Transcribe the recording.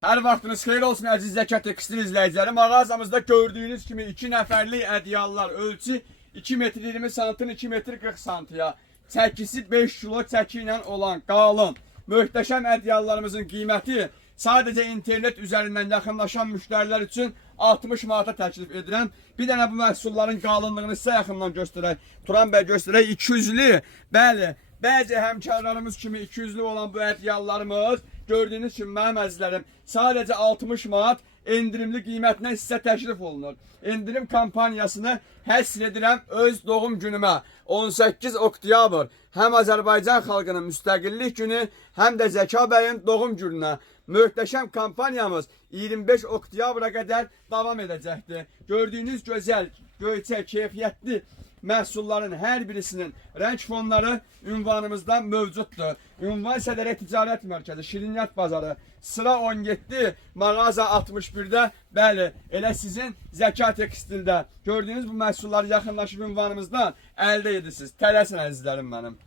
Hər vaxtınız xeyir olsun əziz Zəkat Tekstil izləyiciləri. Mağazamızda gördüyünüz kimi 2 nəfərlik ədyallar, ölçü 2 metr 20 santim, 2 metr 40 santiya, çəkisi 5 kilo çəki ilə olan qalın, möhtəşəm ədyallarımızın qiyməti sadəcə internet üzərindən yaxınlaşan müştərilər üçün 60 manata təklif edirəm. Bir dənə bu məhsulların qalınlığını sizə yaxından göstərək. Turan bəy göstərək, 200'lü, bəli. Bəzi həmkarlarımız kimi 200'lü olan bu ədyallarımız gördüyünüz kimi mənim əzizlərim sadəcə 60 manat endirimli qiymətinə sizə təklif olunur. Endirim kampanyasını həsr edirəm öz doğum günümə 18 oktyabr həm Azərbaycan xalqının müstəqillik günü həm də Zəka bəyin doğum gününə. Möhtəşəm kampanyamız 25 oktyabra qədər davam edəcəkdir. Gördüyünüz gözəl, göyçək, keyfiyyətli məhsulların hər birisinin rəng fonları ünvanımızda mövcuddur. Ünvan Sədərək Ticarət Mərkəzi, Şirniyyat Bazarı, sıra 17, mağaza 61'də, bəli, elə sizin Zəka Tekstildə gördüyünüz bu məhsulları yaxınlaşıb ünvanımızdan əldə edirsiniz. Tələsin əzizlərim mənim.